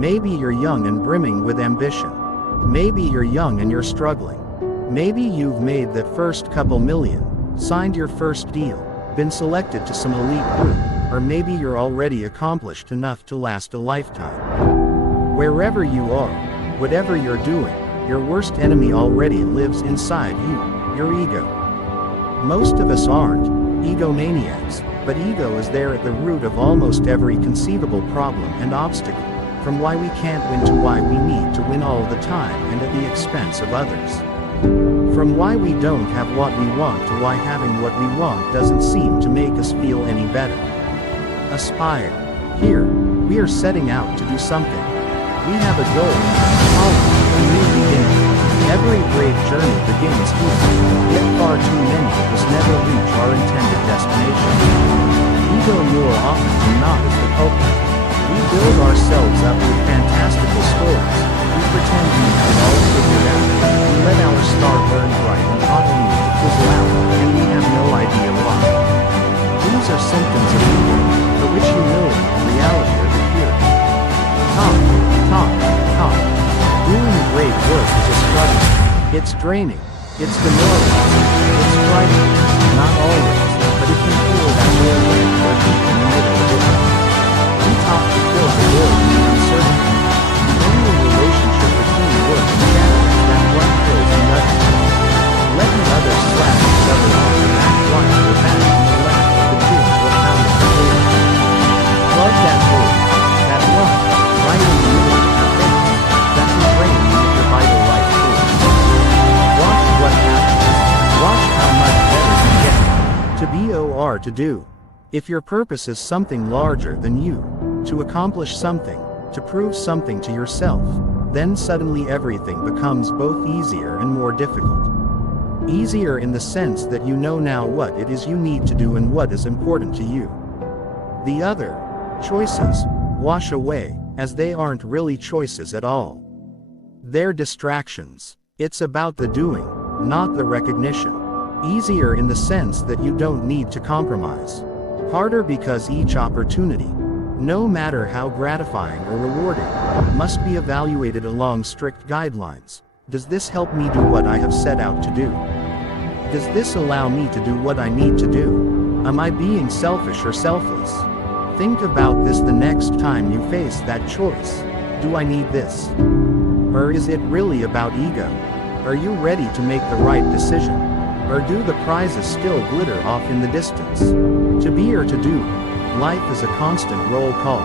Maybe you're young and brimming with ambition. Maybe you're young and you're struggling. Maybe you've made that first couple million, signed your first deal, been selected to some elite group, or maybe you're already accomplished enough to last a lifetime. Wherever you are, whatever you're doing, your worst enemy already lives inside you, your ego. Most of us aren't egomaniacs, but ego is there at the root of almost every conceivable problem and obstacle, from why we can't win to why we need to win all the time and at the expense of others. From why we don't have what we want to why having what we want doesn't seem to make us feel any better. Aspire. Here, we are setting out to do something. We have a goal, a new beginning. Every great journey begins here, yet far too many of us never reach our intended destination. Ego more often than not is the culprit. We build ourselves up with fantastical stories. We pretend we have it all figured out. We let our star burn bright and hotly fizzle out, and we have no idea why. These are symptoms of ego, for which humility and reality are the cure. Talk. Doing great work is a struggle. It's draining. It's demoralizing. It's frightening. Not always, but it can feel that way when we're deep in the middle of it. We talk to fill the void in the uncertainty. The only relationship between work and shadow is that one fills the other. Letting others slap each other off and act like we're back in the lap of the kids will pound the door. Plug that hole. That one, right in the middle of your face. That can drain you of your vital life force. Watch what happens. Watch how much better you get. To be or to do. If your purpose is something larger than you, to accomplish something, to prove something to yourself, then suddenly everything becomes both easier and more difficult. Easier in the sense that you know now what it is you need to do and what is important to you. The other, choices, wash away, as they aren't really choices at all. They're distractions. It's about the doing, not the recognition. Easier in the sense that you don't need to compromise. Harder because each opportunity, no matter how gratifying or rewarding, must be evaluated along strict guidelines. Does this help me do what I have set out to do? Does this allow me to do what I need to do? Am I being selfish or selfless? Think about this the next time you face that choice. Do I need this? Or is it really about ego? Are you ready to make the right decision? Or do the prizes still glitter off in the distance? To be or to do, life is a constant roll call.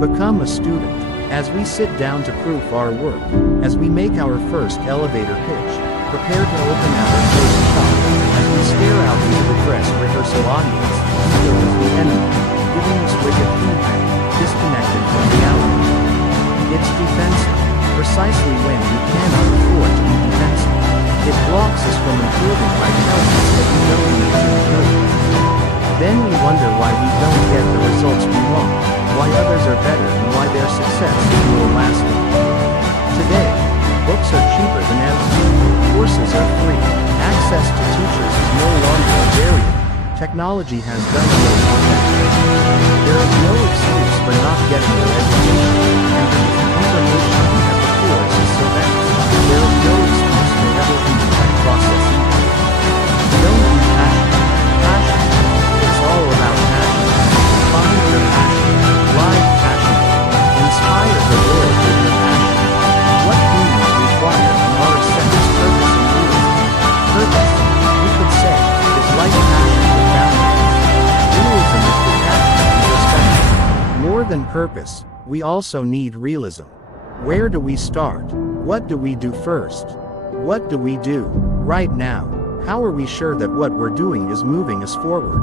Become a student. As we sit down to proof our work, as we make our first elevator pitch, prepare to open our first shop, as we stare out into the dress rehearsal audience, ego is the enemy, giving us wicked feedback, disconnected from reality. It's defensive, precisely when we cannot afford to be defensive. It blocks us from improving by telling us that we don't need to improve. Then we wonder why we don't get the results we want, why others are better and why their success is more lasting. Today, books are cheaper than ever. Courses are free. Access to teachers is no longer a barrier. Technology has done away with that. There is no excuse for not getting your education, and because the information we have before us is so vast, there is no excuse for ever ending that process either. Don't be passionate. It's all about passion. Find your passion. Live passion. Inspire the world with your passion. What humans require from our sense purpose and realism. Purpose, we could say, is like passion with boundaries. Realism is detachment and perspective. More than purpose, we also need realism. Where do we start? What do we do first? What do we do right now? How are we sure that what we're doing is moving us forward?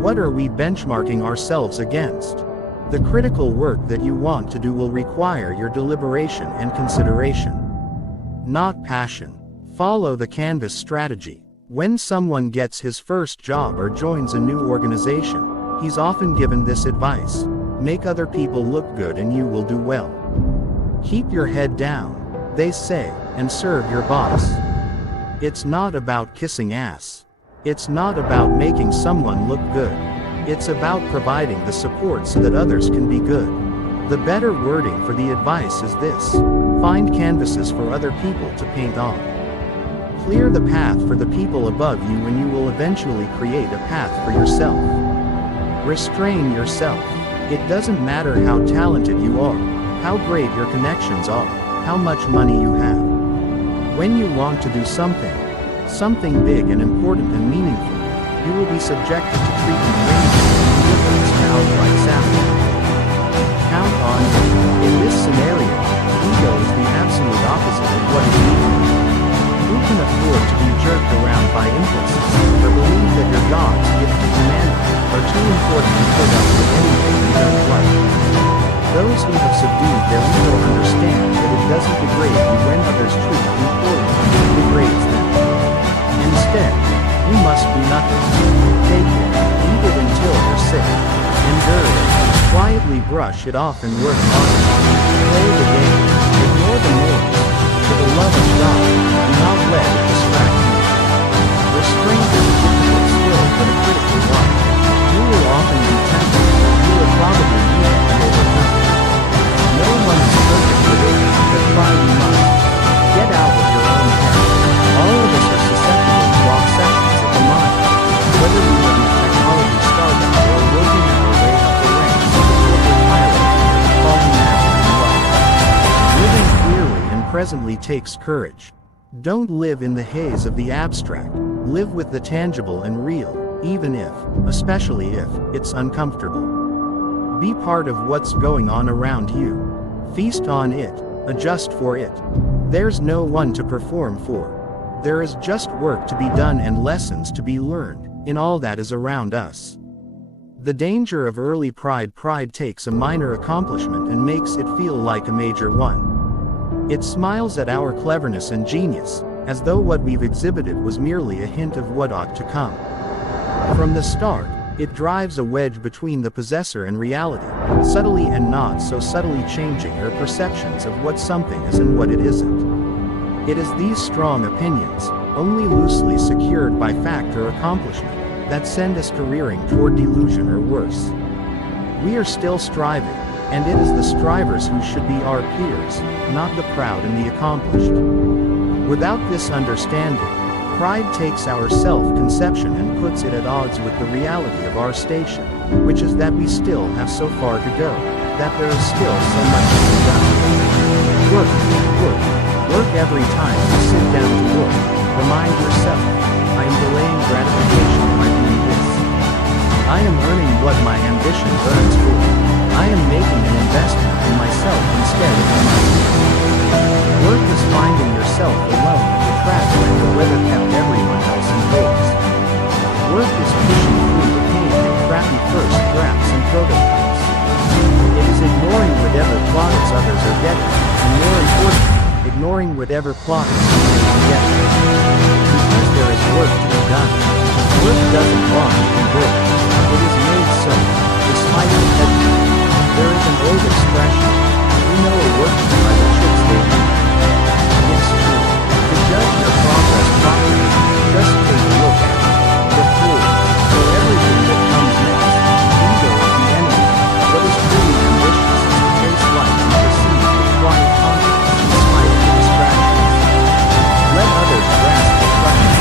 What are we benchmarking ourselves against? The critical work that you want to do will require your deliberation and consideration, not passion. Follow the canvas strategy. When someone gets his first job or joins a new organization, he's often given this advice: make other people look good and you will do well. Keep your head down, they say, and serve your boss. It's not about kissing ass. It's not about making someone look good. It's about providing the support so that others can be good. The better wording for the advice is this: find canvases for other people to paint on. Clear the path for the people above you, and you will eventually create a path for yourself. Restrain yourself. It doesn't matter how talented you are, how great your connections are, how much money you have. When you want to do something big and important and meaningful, you will be subjected to treatment ranging from indifference to outright sabotage. Count on it. In this scenario, ego is the absolute opposite of what it needs. Who can afford to be jerked around by impulses, or believe that your God's gift to humanity are too important to put up with anything you don't like? Those who have subdued their ego understand that it doesn't degrade you when others treat you poorly, it degrades them. Instead, you must do nothing. Take it, eat it until you're sick. Endure it. Quietly brush it off and work hard. Play the game. Ignore the noise. For the love of God, do not let it distract you. Restraint is a difficult skill but a critical one. You will often be tempted, you will probably need it to overcome. No one is perfect with it, but try you must. Get out of your own head. All of us are susceptible to obsessions of the mind. Whether we live in a technology startup or working our way up the ranks of the corporate hierarchy, falling out in love. Living clearly and presently takes courage. Don't live in the haze of the abstract. Live with the tangible and real, even if, especially if, it's uncomfortable. Be part of what's going on around you. Feast on it, adjust for it. There's no one to perform for. There is just work to be done and lessons to be learned, in all that is around us. The danger of early pride takes a minor accomplishment and makes it feel like a major one. It smiles at our cleverness and genius, as though what we've exhibited was merely a hint of what ought to come. From the start, it drives a wedge between the possessor and reality, subtly and not so subtly changing her perceptions of what something is and what it isn't. It is these strong opinions, only loosely secured by fact or accomplishment, that send us careering toward delusion or worse. We are still striving, and it is the strivers who should be our peers, not the proud and the accomplished. Without this understanding, pride takes our self-conception and puts it at odds with the reality of our station, which is that we still have so far to go, that there is still so much to be done. Work every time you sit down to work. Remind yourself, I am delaying gratification by doing this. I am earning what my ambition burns for. I am making an investment in myself instead of in my future. Work is finding yourself alone at the track when the weather kept everyone else indoors. Work is pushing through the pain and crappy first drafts and prototypes. It is ignoring whatever plaudits others are getting, and more importantly, ignoring whatever plaudits you may be getting. Because there is work to be done. Work doesn't want to be work. It is made so, despite the headwind. There is an old expression, we know a workman by the chips they eat. It's true. To judge your progress properly, just take a look at it. The fool. For everything that comes next, ego is the enemy. What is truly ambitious is to face life and proceed with quiet confidence in spite of the distractions. Let others grasp the crutches.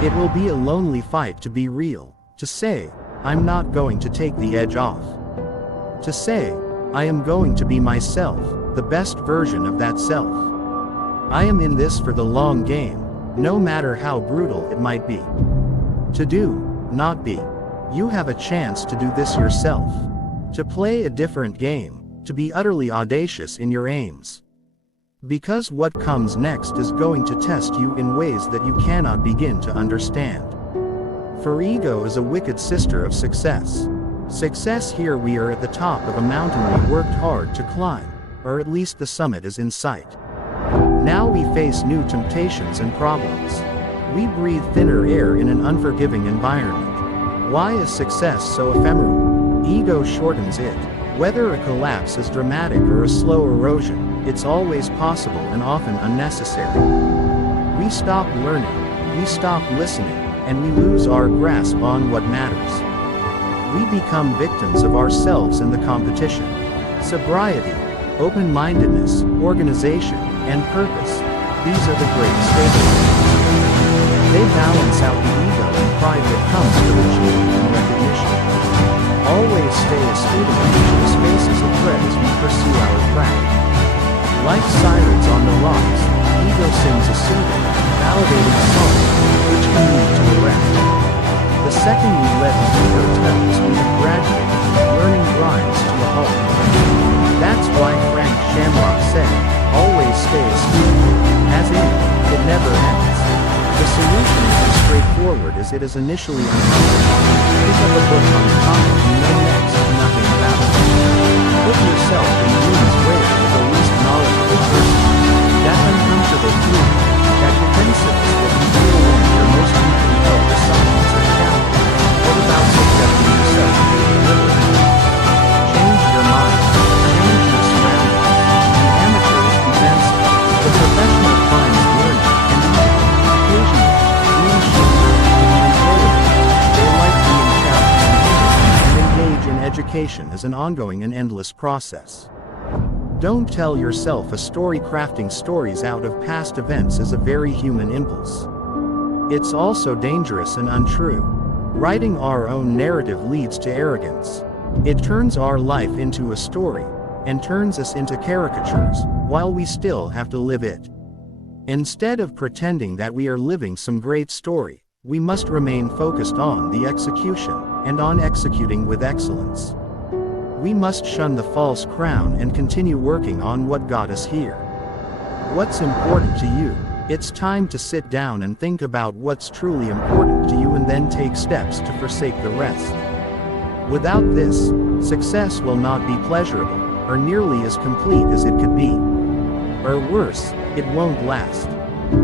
It will be a lonely fight to be real, to say, I'm not going to take the edge off. To say, I am going to be myself, the best version of that self. I am in this for the long game, no matter how brutal it might be. To do, not be. You have a chance to do this yourself. To play a different game, to be utterly audacious in your aims. Because what comes next is going to test you in ways that you cannot begin to understand. For ego is a wicked sister of success. Success here we are at the top of a mountain we worked hard to climb, or at least the summit is in sight. Now we face new temptations and problems. We breathe thinner air in an unforgiving environment. Why is success so ephemeral? Ego shortens it. Whether a collapse is dramatic or a slow erosion, it's always possible and often unnecessary. We stop learning, we stop listening, and we lose our grasp on what matters. We become victims of ourselves in the competition. Sobriety, open-mindedness, organization, and purpose. These are the great stabilizers. They balance out the ego and pride that comes with achievement and recognition. Always stay a student in each of the spaces of thread as we pursue our craft. Like sirens on the rocks, ego sings a soothing, validating song, which can lead to a wreck. The second we let the ego tell us we have graduated, learning grinds to a halt. That's why Frank Shamrock said, always stay a student, as in, it never ends. The solution is as straightforward as it is initially uncomfortable. Pick up a book on the topic you know next to nothing about it. Put yourself in the room's where you're the least knowledgeable person. That uncomfortable feeling, that defensiveness that you feel when you're most deeply held assumptions are challenged. What about subjecting yourself to the deliberate? Change your mind, change your surroundings. An amateur is defensive, the professional finds learning, and occasionally, being shown to be employable. They like being challenged and engage in education as an ongoing and endless process. Don't tell yourself a story. Crafting stories out of past events is a very human impulse. It's also dangerous and untrue. Writing our own narrative leads to arrogance. It turns our life into a story, and turns us into caricatures, while we still have to live it. Instead of pretending that we are living some great story, we must remain focused on the execution, and on executing with excellence. We must shun the false crown and continue working on what got us here. What's important to you? It's time to sit down and think about what's truly important to you and then take steps to forsake the rest. Without this, success will not be pleasurable, or nearly as complete as it could be. Or worse, it won't last.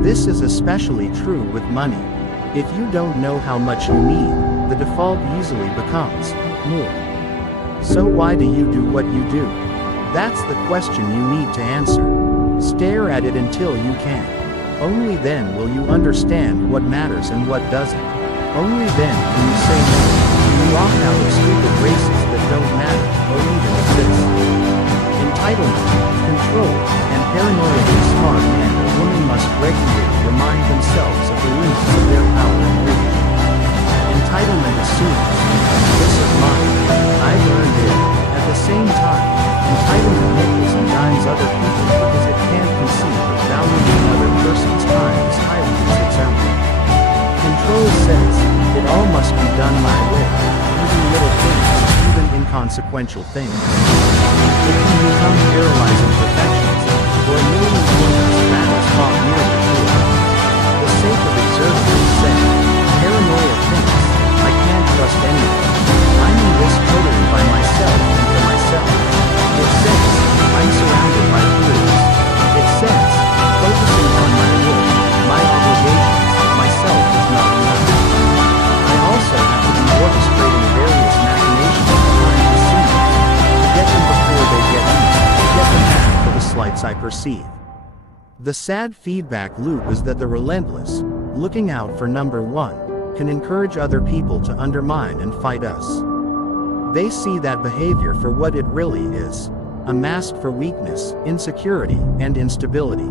This is especially true with money. If you don't know how much you need, the default easily becomes more. So why do you do what you do? That's the question you need to answer. Stare at it until you can. Only then will you understand what matters and what doesn't. Only then can you say no. You walk out of stupid races that don't matter, or even exist. Entitlement, control, and paranoia. A smart man or woman must regularly remind themselves of the limits of their power and reach. Entitlement assumes, this is mine, I've earned it. At the same time, entitlement nickels and dimes other people because it can't conceive of valuing another person's time as highly as its own. Control says, it all must be done my way, even little things, even inconsequential things. It can become paralyzing perfectionism, or a million pointless battles fought nearly through. The sake of exertion said, paranoia thinks, I can't trust anyone. I'm in this totally by myself and for myself. It says, I'm surrounded by fools. It says, focusing on my work, my obligations, myself is not enough. I also have to be orchestrating various machinations behind the scenes, to get them before they get me, to get them back for the slights I perceive. The sad feedback loop is that the relentless, looking out for number one, can encourage other people to undermine and fight us. They see that behavior for what it really is, a mask for weakness, insecurity, and instability.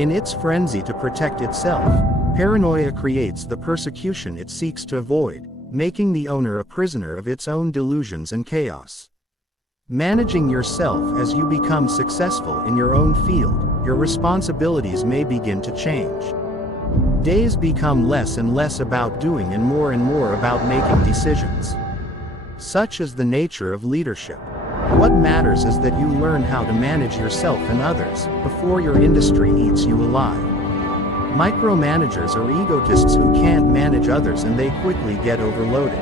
In its frenzy to protect itself, paranoia creates the persecution it seeks to avoid, making the owner a prisoner of its own delusions and chaos. Managing yourself as you become successful in your own field, your responsibilities may begin to change. Days become less and less about doing and more about making decisions. Such is the nature of leadership. What matters is that you learn how to manage yourself and others, before your industry eats you alive. Micromanagers are egotists who can't manage others and they quickly get overloaded.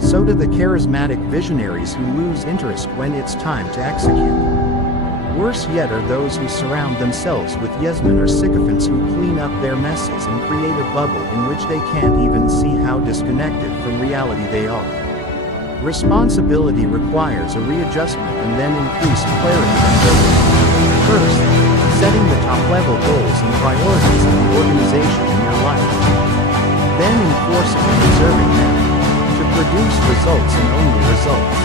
So do the charismatic visionaries who lose interest when it's time to execute. Worse yet are those who surround themselves with yesmen or sycophants who clean up their messes and create a bubble in which they can't even see how disconnected from reality they are. Responsibility requires a readjustment and then increased clarity and focus. First, setting the top-level goals and priorities of the organization in your life. Then enforcing and observing them. To Produce results and only results.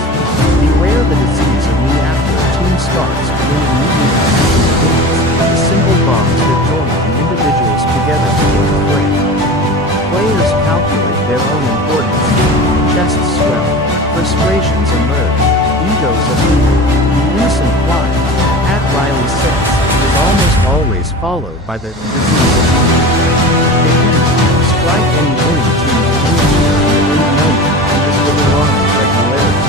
Beware the disease of me after a team starts when immediate action begins. The simple bonds that join the individuals together begin to break. Players calculate their own importance. Chests swell. Frustrations emerge. Egos appear. The innocent climb, Pat Riley says, is almost always followed by the disease of me. They can strike any winning team in the moment and with alarming regularity.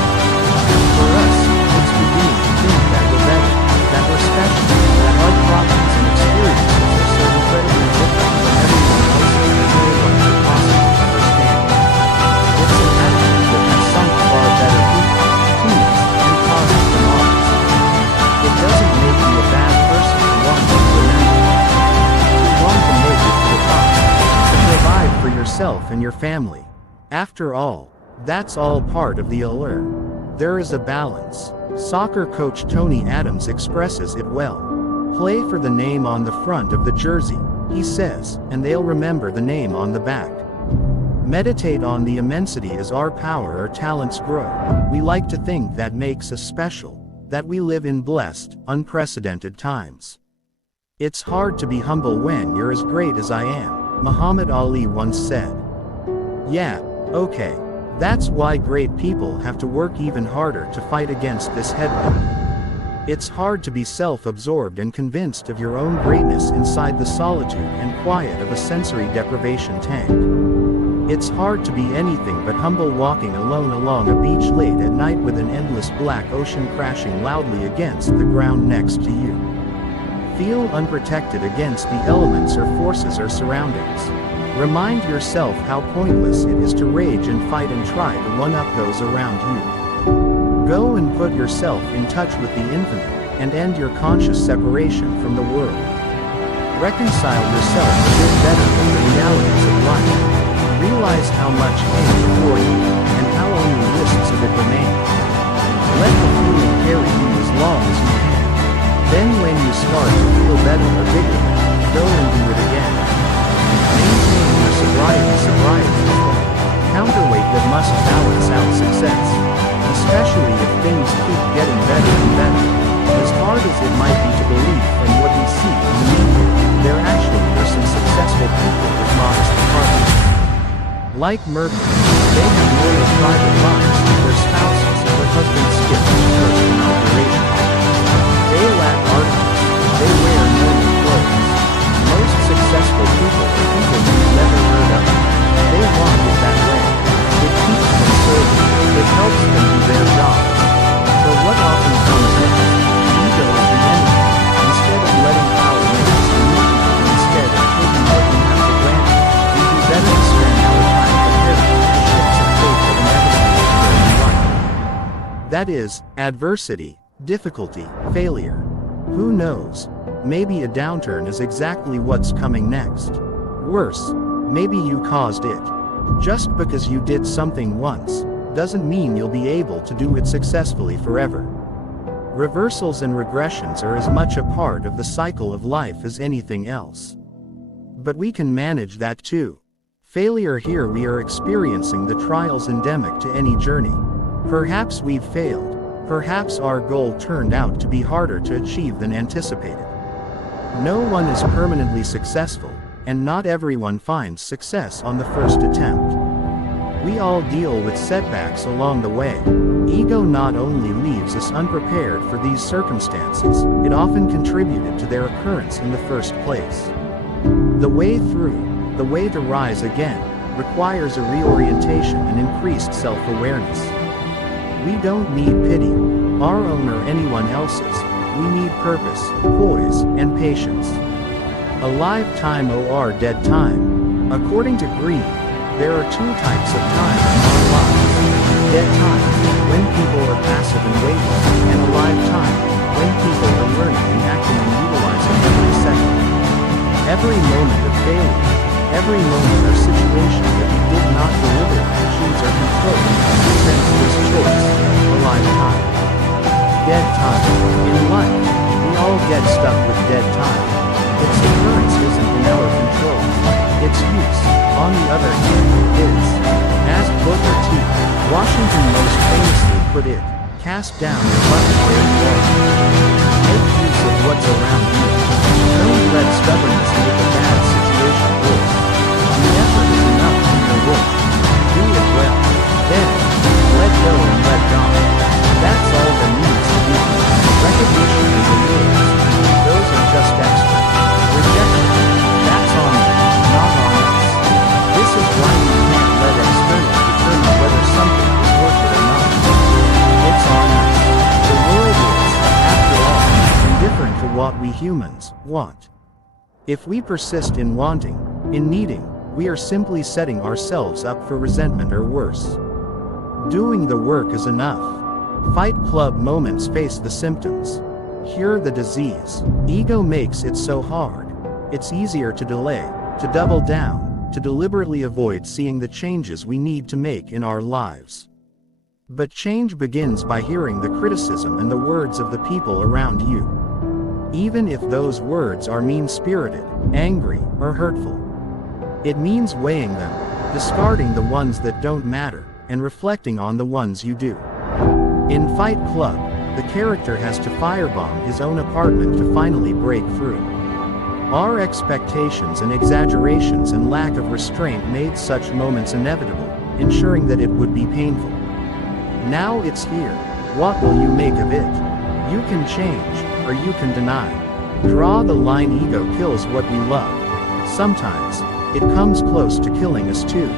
For us, it's beginning to think that we're better, that we're special, that our problems and experiences are so incredibly different from everyone else's that no one could possibly understand. It's an attitude that has sunk far better people, teams, and causes than ours. It doesn't make you a bad person to want to be remembered. To want to make it to the top. To provide for yourself and your family. After all, that's all part of the allure. There is a balance. Soccer coach Tony Adams expresses it well. Play for the name on the front of the jersey, he says, and they'll remember the name on the back. Meditate on the immensity as our power or talents grow. We like to think that makes us special, that we live in blessed, unprecedented times. It's hard to be humble when you're as great as I am, Muhammad Ali once said. Yeah, okay. That's why great people have to work even harder to fight against this headwind. It's hard to be self-absorbed and convinced of your own greatness inside the solitude and quiet of a sensory deprivation tank. It's hard to be anything but humble walking alone along a beach late at night with an endless black ocean crashing loudly against the ground next to you. Feel unprotected against the elements or forces or surroundings. Remind yourself how pointless it is to rage and fight and try to one-up those around you. Go and put yourself in touch with the infinite, and end your conscious separation from the world. Reconcile yourself a bit better with the realities of life. Realize how much came before you, and how only wisps of it remain. Let the feeling carry you as long as you can. Then when you start to feel better or bigger, go and do it again. Maintain your sobriety is the counterweight that must balance out success. Especially if things keep getting better and better. As hard as it might be to believe from what we see in the media, there actually are some successful people with modest apartments. Like Merkel, they have loyal private lives with their spouses or their husbands skip the first inauguration. They lack articles, they wear normal clothes. Most successful people are people you've never heard of. They want it that way. It keeps them serving, it helps them do their jobs. For what often comes next, ego is the enemy. Instead of letting power make us unique, and instead of taking what we have for granted, we do better to spend our time preparing for the ships of fate that inevitably occur in life. That is, adversity, difficulty, failure. Who knows? Maybe a downturn is exactly what's coming next. Worse, maybe you caused it. Just because you did something once, doesn't mean you'll be able to do it successfully forever. Reversals and regressions are as much a part of the cycle of life as anything else. But we can manage that too. Failure here we are experiencing the trials endemic to any journey. Perhaps we've failed. Perhaps our goal turned out to be harder to achieve than anticipated. No one is permanently successful, and not everyone finds success on the first attempt. We all deal with setbacks along the way. Ego not only leaves us unprepared for these circumstances, it often contributed to their occurrence in the first place. The way through, the way to rise again, requires a reorientation and increased self-awareness. We don't need pity, our own or anyone else's. We need purpose, poise, and patience. A lifetime or dead time. According to Greed, there are two types of time in our lives. Dead time, when people are passive and waiting, and a live time, when people are learning and acting and utilizing every second. Every moment of failure, every moment or situation that we did not deliberately choose or control, presents this choice, a live time. Dead time. In life, we all get stuck with dead time. Its occurrence isn't in our control. Its use, on the other hand, is. Ask Booker T. Washington most famously put it, cast down your bucket where you are. Make use of what's around you. Don't let stubbornness make a bad situation worse. The effort is enough in your work. Do it well. Then, let go and let God. That's all there needs to be. Recognition is a yours. Those are just extra. Rejection, that's on you, not on us. This is why we can't let external determine whether something is worth it or not. It's on us. The world is, after all, indifferent to what we humans want. If we persist in wanting, in needing, we are simply setting ourselves up for resentment or worse. Doing the work is enough. Fight Club moments: face the symptoms. Cure the disease. Ego makes it so hard. It's easier to delay, to double down, to deliberately avoid seeing the changes we need to make in our lives. But change begins by hearing the criticism and the words of the people around you. Even if those words are mean-spirited, angry, or hurtful. It means weighing them, discarding the ones that don't matter, and reflecting on the ones you do. In Fight Club, the character has to firebomb his own apartment to finally break through. Our expectations and exaggerations and lack of restraint made such moments inevitable, ensuring that it would be painful. Now it's here. What will you make of it? You can change, or you can deny. Draw the line. Ego kills what we love. Sometimes, it comes close to killing us too.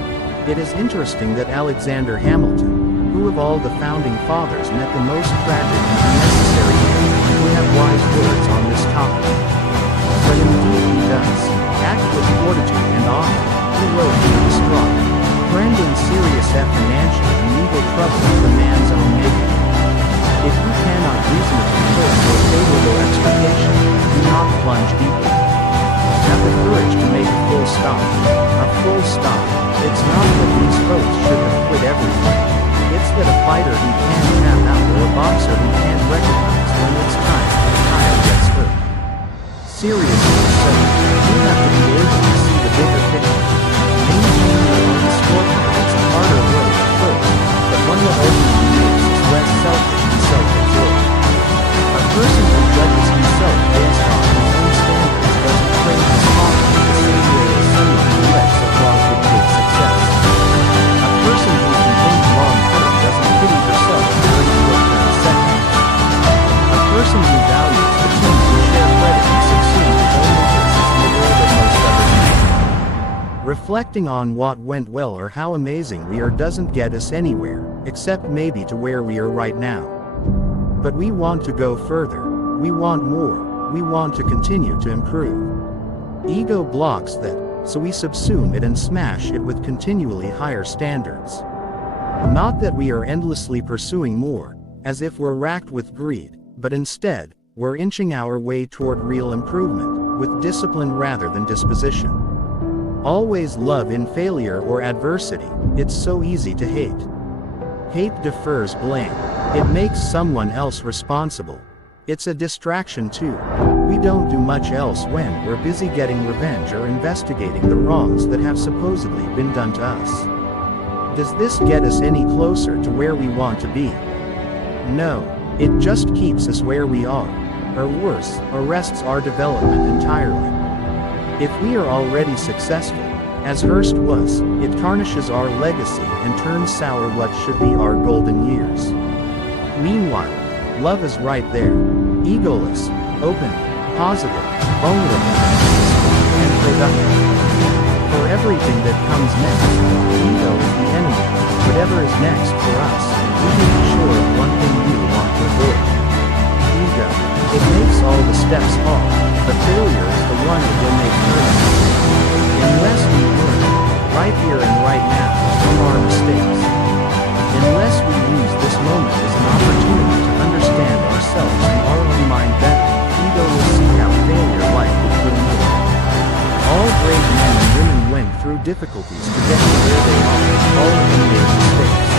It is interesting that Alexander Hamilton, who of all the founding fathers met the most tragic and unnecessary end, would have wise words on this topic. But indeed he does. Act with fortitude and honor, he wrote to the distraught. Friend in serious financial and legal trouble is the man's own making. If you cannot reasonably hope for a favorable expectation, do not plunge deeply. Have the courage to make a full stop. A full stop. It's not that these folks should have quit everything. It's that a fighter who can't tap out or a boxer who can't recognize when it's time to retire gets hurt. Seriously so, you have to be able to see the bigger picture. Maintaining your own scorecard is a harder road at first, but one that ultimately makes us less selfish and self-absorbed. A person who judges himself based on his own standards doesn't crave his coffee the same way as someone who lets applause dictate success. A person who can think long-term doesn't pity herself during short-term setbacks. A person who values the team who share credit and succeed his own interests in the world of most others. Reflecting on what went well or how amazing we are doesn't get us anywhere, except maybe to where we are right now. But we want to go further. We want more. We want to continue to improve. Ego blocks that, so we subsume it and smash it with continually higher standards. Not that we are endlessly pursuing more, as if we're racked with greed, but instead, we're inching our way toward real improvement, with discipline rather than disposition. Always love in failure or adversity. It's so easy to hate. Hate defers blame. It makes someone else responsible. It's a distraction too. We don't do much else when we're busy getting revenge or investigating the wrongs that have supposedly been done to us. Does this get us any closer to where we want to be? No. It just keeps us where we are. Or worse, arrests our development entirely. If we are already successful, as Hearst was, it tarnishes our legacy and turns sour what should be our golden years. Meanwhile, love is right there. Egoless, open, positive, vulnerable, and productive. For everything that comes next, ego is the enemy. Whatever is next for us, we can be sure of one thing we want to avoid. Ego. It makes all the steps hard, but failure is the one that will make permanent. Unless we learn, right here and right now, from our mistakes. Unless we use this moment as an opportunity to understand ourselves and our own mind better, ego will seek out failure like the true north. All great men and women went through difficulties to get to where they are, all of them made mistakes.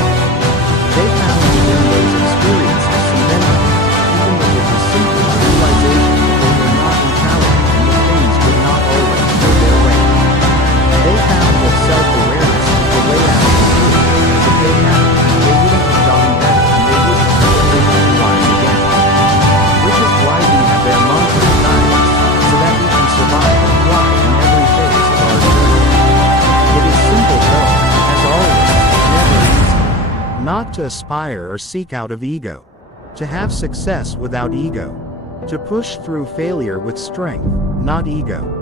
They found within those experiences some benefit, even if it was simply the realization that they were not infallible and that things would not always go their way. They found that self-awareness is the way out of the truth, that they had not to aspire or seek out of ego. To have success without ego. To push through failure with strength, not ego.